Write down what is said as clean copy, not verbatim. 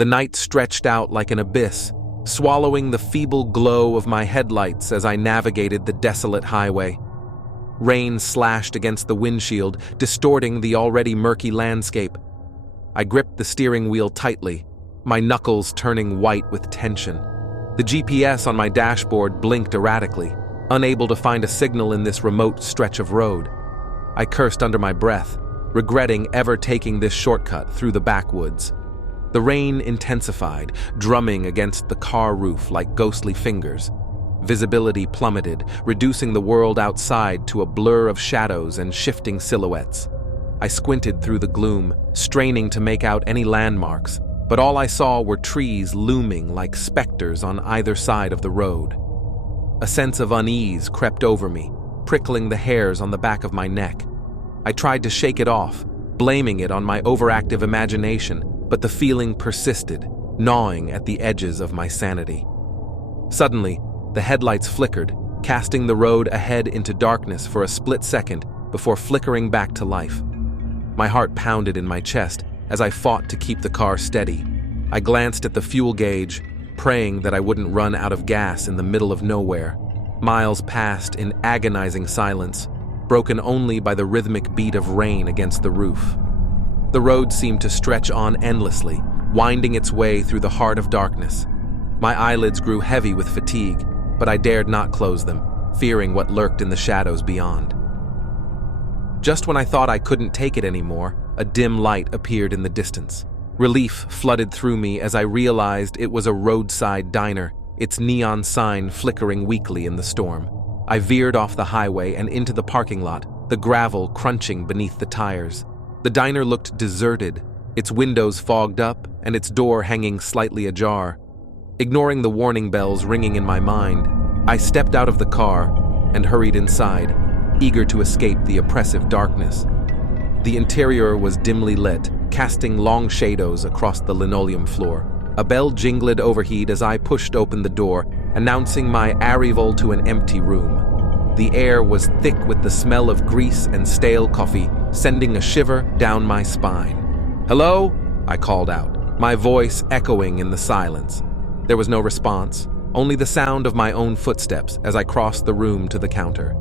The night stretched out like an abyss, swallowing the feeble glow of my headlights as I navigated the desolate highway. Rain slashed against the windshield, distorting the already murky landscape. I gripped the steering wheel tightly, my knuckles turning white with tension. The GPS on my dashboard blinked erratically, unable to find a signal in this remote stretch of road. I cursed under my breath, regretting ever taking this shortcut through the backwoods. The rain intensified, drumming against the car roof like ghostly fingers. Visibility plummeted, reducing the world outside to a blur of shadows and shifting silhouettes. I squinted through the gloom, straining to make out any landmarks, but all I saw were trees looming like specters on either side of the road. A sense of unease crept over me, prickling the hairs on the back of my neck. I tried to shake it off, blaming it on my overactive imagination, but the feeling persisted, gnawing at the edges of my sanity. Suddenly, the headlights flickered, casting the road ahead into darkness for a split second before flickering back to life. My heart pounded in my chest as I fought to keep the car steady. I glanced at the fuel gauge, praying that I wouldn't run out of gas in the middle of nowhere. Miles passed in agonizing silence, broken only by the rhythmic beat of rain against the roof. The road seemed to stretch on endlessly, winding its way through the heart of darkness. My eyelids grew heavy with fatigue, but I dared not close them, fearing what lurked in the shadows beyond. Just when I thought I couldn't take it anymore, a dim light appeared in the distance. Relief flooded through me as I realized it was a roadside diner, its neon sign flickering weakly in the storm. I veered off the highway and into the parking lot, the gravel crunching beneath the tires. The diner looked deserted, its windows fogged up and its door hanging slightly ajar. Ignoring the warning bells ringing in my mind, I stepped out of the car and hurried inside, eager to escape the oppressive darkness. The interior was dimly lit, casting long shadows across the linoleum floor. A bell jingled overhead as I pushed open the door, announcing my arrival to an empty room. The air was thick with the smell of grease and stale coffee, sending a shiver down my spine. "Hello?" I called out, my voice echoing in the silence. There was no response, only the sound of my own footsteps as I crossed the room to the counter.